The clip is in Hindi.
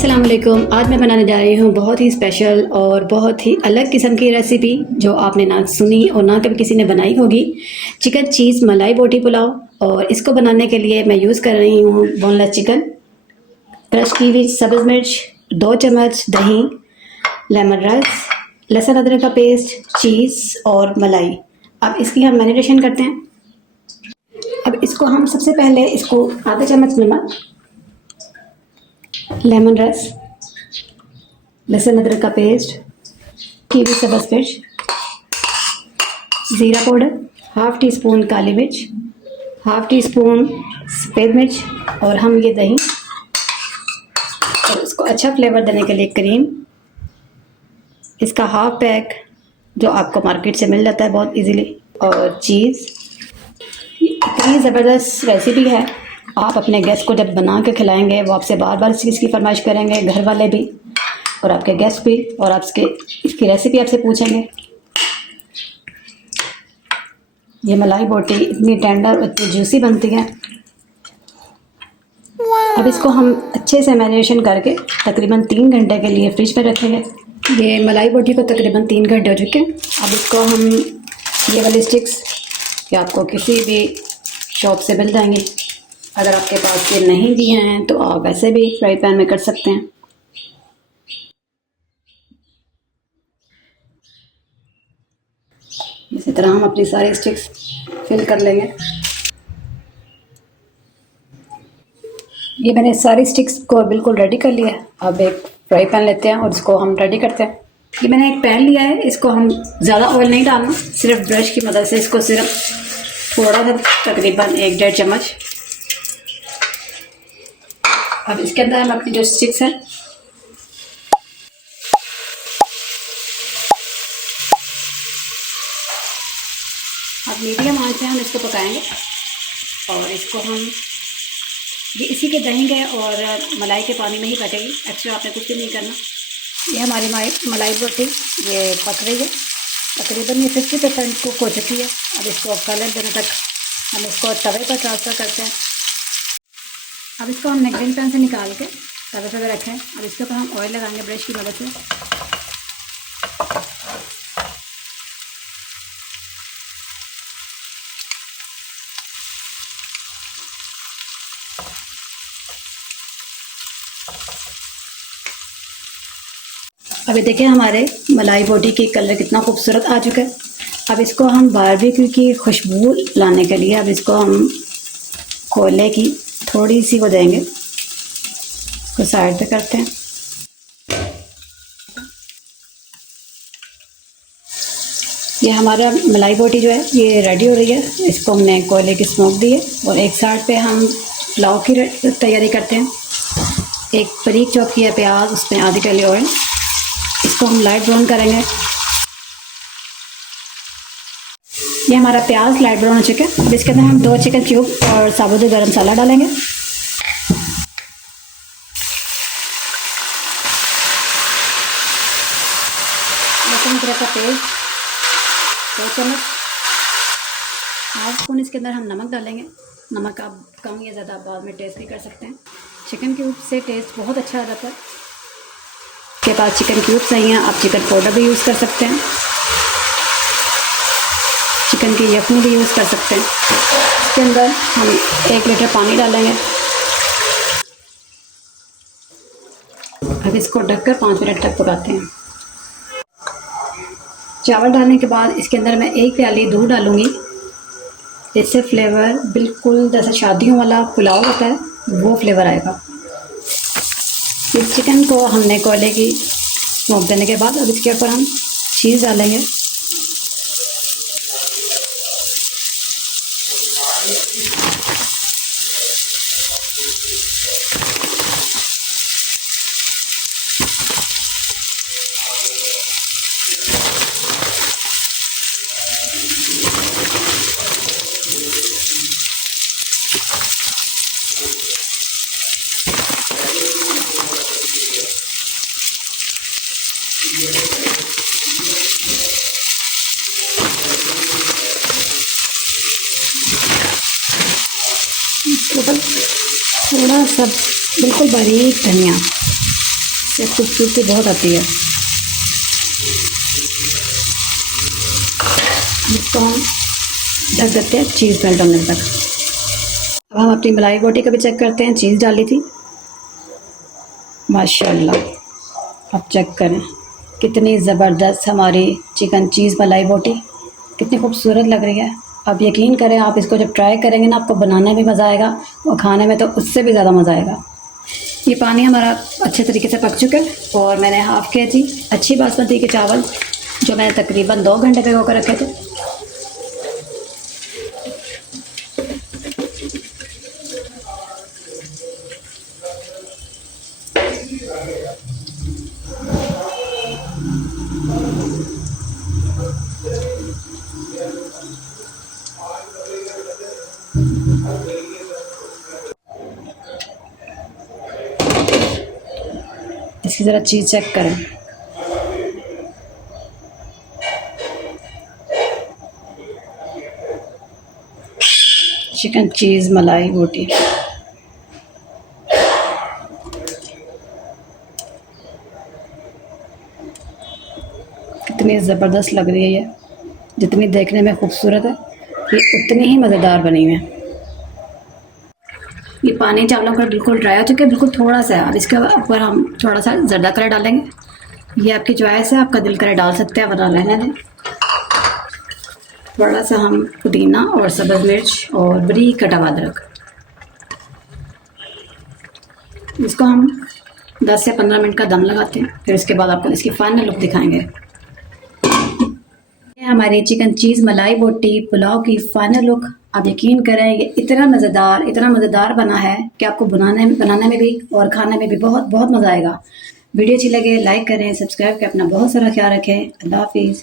अस्सलाम वालेकुम। आज मैं बनाने जा रही हूँ बहुत ही स्पेशल और बहुत ही अलग किस्म की रेसिपी जो आपने ना सुनी और ना कभी किसी ने बनाई होगी। चिकन चीज़ मलाई बोटी पुलाव। और इसको बनाने के लिए मैं यूज़ कर रही हूँ बोनलेस चिकन, क्रश की हुई सब्ज़ मिर्च, 2 चम्मच दही, लेमन रस, लहसुन अदरक का पेस्ट, चीज़ और मलाई। अब इसकी हम मैरिनेशन करते हैं। अब इसको हम सबसे पहले इसको आधा चम्मच नमक, लेमन रस, लहसुन अदरक का पेस्ट, कीवी सब्ज़ मिर्च, ज़ीरा पाउडर, हाफ़ टी स्पून काली मिर्च, हाफ़ टी स्पून सफ़ेद मिर्च और हम ये दही और उसको अच्छा फ्लेवर देने के लिए क्रीम, इसका हाफ़ पैक जो आपको मार्केट से मिल जाता है बहुत इजीली, और चीज़। इतनी ज़बरदस्त रेसिपी है, आप अपने गेस्ट को जब बना के खिलाएंगे वो आपसे बार बार इस चीज़ की फरमाइश करेंगे, घर वाले भी और आपके गेस्ट भी, और आपके इसकी रेसिपी आपसे पूछेंगे। ये मलाई बोटी इतनी टेंडर और इतनी जूसी बनती है। अब इसको हम अच्छे से मैरिनेशन करके तकरीबन 3 घंटे के लिए फ्रिज में रखेंगे। ये मलाई बोटी को तकरीबन 3 घंटे हो चुके हैं। अब इसको हम ये वाली स्टिक्स कि आपको किसी भी शॉप से मिल जाएंगी, अगर आपके पास ये नहीं भी हैं तो आप वैसे भी फ्राई पैन में कर सकते हैं। इसी तरह हम अपनी सारी स्टिक्स फिल कर लेंगे। ये मैंने सारी स्टिक्स को बिल्कुल रेडी कर लिया है। अब एक फ्राई पैन लेते हैं और इसको हम रेडी करते हैं। ये मैंने एक पैन लिया है, इसको हम ज़्यादा ऑयल नहीं डालना, सिर्फ ब्रश की मदद से इसको सिर्फ थोड़ा सा तकरीबन 1-1.5 चम्मच। अब इसके अंदर हम अपनी जो स्टिक्स हैं अब मीडियम आंच पे हम इसको पकाएंगे और इसको हम ये इसी के दही के और मलाई के पानी में ही पकेगी, एक्स्ट्रा आपने कुछ भी नहीं करना। ये हमारी मलाई बोटी ये पक रही है, तकरीबन ये 50% कुक हो चुकी है। अब इसको कलर देने तक हम इसको तवे पर ट्रांसफ़र करते हैं। अब इसको हमने ग्रीन पैन से निकाल के तवे पर रखें। अब इसके ऊपर हम ऑयल लगाएंगे ब्रश की मदद से। अभी देखिए हमारे मलाई बोटी की कलर कितना खूबसूरत आ चुका है। अब इसको हम बारबेक्यू की खुशबू लाने के लिए अब इसको हम कोयले की थोड़ी सी वो देंगे, इसको साइड पे करते हैं। ये हमारा मलाई बोटी जो है ये रेडी हो रही है। इसको हमने कोयले की स्मोक दी है और एक साइड पे हम पुलाव की तैयारी करते हैं। एक बारीक चॉप किया प्याज, उसमें आधी कली ऑयल, इसको हम लाइट ब्राउन करेंगे। ये हमारा प्याज लाइट ब्राउन हो चुका है। अब इसके अंदर हम 2 चिकन क्यूब और साबुत गरम मसाला डालेंगे। लहसुन अदरक का पेस्ट 2 चम्मच, हाफ स्पून इसके अंदर हम नमक डालेंगे। नमक आप कम या ज़्यादा बाद में टेस्ट भी कर सकते हैं। चिकन क्यूब से टेस्ट बहुत अच्छा आ जाता है। के पास चिकन क्यूब्स नहीं हैं, आप चिकन पाउडर भी यूज़ कर सकते हैं, चिकन की यखनी भी यूज़ कर सकते हैं। इसके अंदर हम 1 लीटर पानी डालेंगे। अब इसको ढककर 5 मिनट तक पकाते हैं। चावल डालने के बाद इसके अंदर मैं 1 प्याली दूध डालूँगी। इससे फ्लेवर बिल्कुल जैसे शादियों वाला पुलाव होता है वो फ्लेवर आएगा। इस चिकन को हमने कोयले की स्मोक देने के बाद अब इसके ऊपर हम चीज़ डालेंगे। इसके ऊपर थोड़ा सा बिल्कुल बारीक धनिया इससे खूबसूरती बहुत आती है। इसको हम ढक देते हैं चीज़ मेल्ट होने तक। अब हम अपनी मलाई बोटी का भी चेक करते हैं। चीज़ डाली थी माशाल्लाह। अब चेक करें कितनी ज़बरदस्त हमारी चिकन चीज़ मलाई बोटी कितनी खूबसूरत लग रही है। अब यकीन करें, आप इसको जब ट्राई करेंगे ना, आपको बनाने में मज़ा आएगा और खाने में तो उससे भी ज़्यादा मज़ा आएगा। ये पानी हमारा अच्छे तरीके से पक चुका है और मैंने हाफ़ केजी अच्छी बासमती के चावल जो मैंने तकरीबन 2 घंटे भिगो कर रखे थे, इसकी ज़रा चीज़ चेक करें। चिकन चीज़ मलाई बोटी कितनी ज़बरदस्त लग रही है। ये जितनी देखने में खूबसूरत है, ये उतनी ही मज़ेदार बनी हुई है। ये पानी चावलों का बिल्कुल ड्राई हो चुका है, बिल्कुल थोड़ा सा है। अब इसके ऊपर हम थोड़ा सा ज़र्दा कलर डालेंगे। ये आपकी चॉइस है, आपका दिल करे डाल सकते हैं वरना रहने दें। थोड़ा सा हम पुदीना और सब्ज़ मिर्च और बारीक कटा हुआ अदरक, इसको हम 10 से 15 मिनट का दम लगाते हैं। फिर उसके बाद आपको इसकी फाइनल लुक दिखाएंगे। हमारी चिकन चीज़ मलाई बोटी पुलाव की फाइनल लुक। आप यकीन करें, ये इतना मज़ेदार बना है कि आपको बनाने में भी और खाने में भी बहुत बहुत मज़ा आएगा। वीडियो अच्छी लगे लाइक करें, सब्सक्राइब करें। अपना बहुत सारा ख्याल रखें। अल्लाह हाफिज़।